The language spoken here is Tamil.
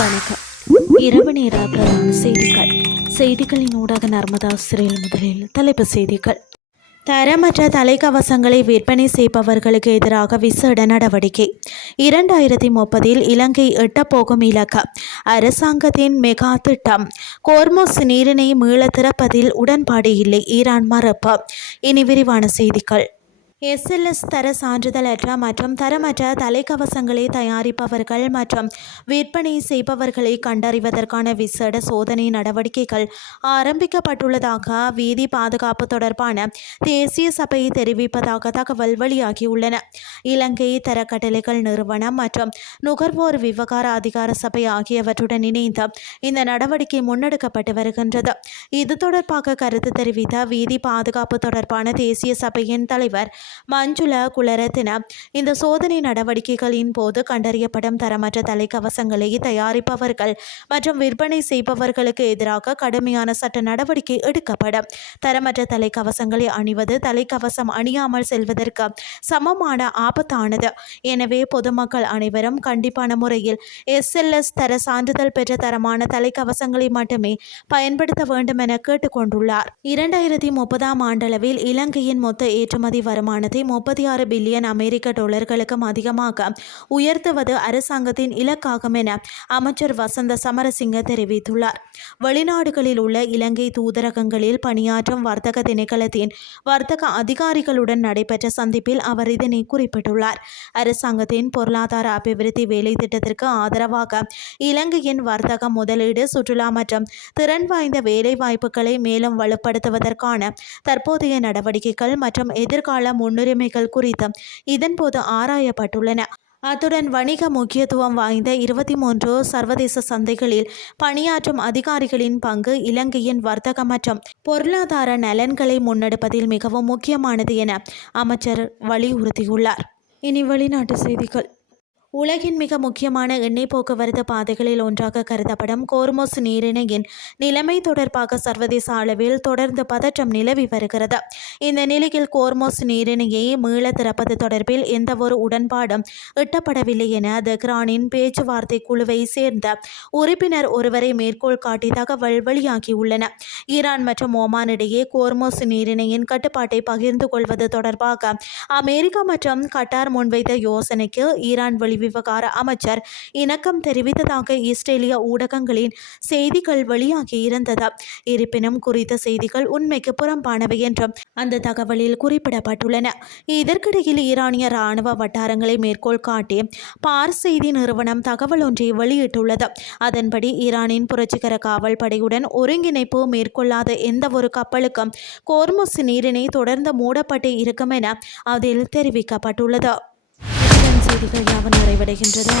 வணக்கம். இரவு நேர பிரதான செய்திகளின் ஊடாக நர்மதா சிறையில் முதலில் தலைப்புச் செய்திகள். தரமற்ற தலைக்கவசங்களை விற்பனை செய்பவர்களுக்கு எதிராக விசேட நடவடிக்கை. 2030 இலங்கை எட்டப்போகும் இலக்கு. அரசாங்கத்தின் மெகா திட்டம். கோர்முஸ் நீரிணை மீள திறப்பதில் உடன்பாடு இல்லை, ஈரான் மறுப்பு. இனி விரிவான செய்திகள். SLS தர சான்றிதழற்ற மற்றும் தரமற்ற தலைக்கவசங்களை தயாரிப்பவர்கள் மற்றும் விற்பனை செய்பவர்களை கண்டறிவதற்கான விசேட சோதனை நடவடிக்கைகள் ஆரம்பிக்கப்பட்டுள்ளதாக வீதி பாதுகாப்பு தொடர்பான தேசிய சபை தெரிவிப்பதாக தகவல் வெளியாகியுள்ளன. இலங்கை தரக்கட்டளைகள் நிறுவனம் மற்றும் நுகர்வோர் விவகார அதிகார சபை ஆகியவற்றுடன் இணைந்து இந்த நடவடிக்கை முன்னெடுக்கப்பட்டு வருகின்றது. இது தொடர்பாக கருத்து தெரிவித்த வீதி பாதுகாப்பு தொடர்பான தேசிய சபையின் தலைவர் மஞ்சுள குலரத்ன, இந்த சோதனை நடவடிக்கைகளின் போது கண்டறியப்படும் தரமற்ற தலைக்கவசங்களை தயாரிப்பவர்கள் மற்றும் விற்பனை செய்பவர்களுக்கு எதிராக கடுமையான சட்ட நடவடிக்கை எடுக்கப்படும். தரமற்ற தலைக்கவசங்களை அணிவது தலைக்கவசம் அணியாமல் செல்வதற்கு சமமான ஆபத்தானது. எனவே பொதுமக்கள் அனைவரும் கண்டிப்பான முறையில் SLS தர சான்றிதழ் பெற்ற தரமான தலைக்கவசங்களை மட்டுமே பயன்படுத்த வேண்டும் என கேட்டுக்கொண்டுள்ளார். 2030 ஆண்டளவில் இலங்கையின் மொத்த ஏற்றுமதி வருமானத்தை 36 பில்லியன் அமெரிக்க டாலர்களுக்கும் அதிகமாக உயர்த்துவது அரசாங்கத்தின் இலக்காகும் என அமைச்சர் வசந்த சமரசிங்க தெரிவித்துள்ளார். வெளிநாடுகளில் உள்ள இலங்கை தூதரகங்களில் பணியாற்றும் வர்த்தக திணைக்களத்தின் வர்த்தக அதிகாரிகளுடன் நடைபெற்ற சந்திப்பில் அவர் இதனை குறிப்பிட்டுள்ளார். அரசாங்கத்தின் பொருளாதார அபிவிருத்தி வேலை திட்டத்திற்கு ஆதரவாக இலங்கையின் வர்த்தக முதலீடு, சுற்றுலா மற்றும் திறன் வாய்ந்த வேலை வாய்ப்புகளை மேலும் வலுப்படுத்துவதற்கான தற்போதைய நடவடிக்கைகள் மற்றும் எதிர்கால முன்னுரிமைகள் குறித்து இதன்போது ஆராயப்பட்டுள்ளன. அத்துடன் வணிக முக்கியத்துவம் வாய்ந்த 23 சர்வதேச சந்தைகளில் பணியாற்றும் அதிகாரிகளின் பங்கு இலங்கையின் வர்த்தக மற்றும் பொருளாதார நலன்களை முன்னெடுப்பதில் மிகவும் முக்கியமானது என அமைச்சர் வலியுறுத்தியுள்ளார். இனி வெளிநாட்டு செய்திகள். உலகின் மிக முக்கியமான எண்ணெய் போக்குவரத்து பாதைகளில் ஒன்றாக கருதப்படும் கோர்முஸ் நீரிணையின் நிலைமை தொடர்பாக சர்வதேச அளவில் தொடர்ந்து பதற்றம் நிலவி வருகிறது. இந்த நிலையில் கோர்முஸ் நீரிணையை மீள திறப்பது தொடர்பில் எந்தவொரு உடன்பாடும் எட்டப்படவில்லை என தெஹ்ரானின் பேச்சுவார்த்தை குழுவை சேர்ந்த உறுப்பினர் ஒருவரை மேற்கோள் காட்டி தகவல் வெளியாகியுள்ளன. ஈரான் மற்றும் ஓமான் இடையே கோர்முஸ் நீரிணையின் கட்டுப்பாட்டை பகிர்ந்து கொள்வது தொடர்பாக அமெரிக்கா மற்றும் கட்டார் முன்வைத்த யோசனைக்கு ஈரான் விவகார அமைச்சர் இணக்கம் தெரிவித்ததாக இஸ்ரேலிய ஊடகங்களின் செய்திகள் வெளியாகி இருந்தது. இருப்பினும் குறித்த செய்திகள் உண்மைக்கு புறம்பானவை என்றும் அந்த தகவலில் குறிப்பிடப்பட்டுள்ளன. இதற்கிடையில் ஈரானிய இராணுவ வட்டாரங்களை மேற்கோள் காட்டி பார்ஸ் செய்தி நிறுவனம் தகவல் ஒன்றை வெளியிட்டுள்ளது. அதன்படி ஈரானின் புரட்சிகர காவல் படையுடன் ஒருங்கிணைப்பு மேற்கொள்ளாத எந்த ஒரு கப்பலுக்கும் கோர்முஸ் நீரிணை தொடர்ந்து மூடப்பட்டு இருக்கும் என அதில் தெரிவிக்கப்பட்டுள்ளது. செய்திகள் யாவும் நிறைவடைகின்றது.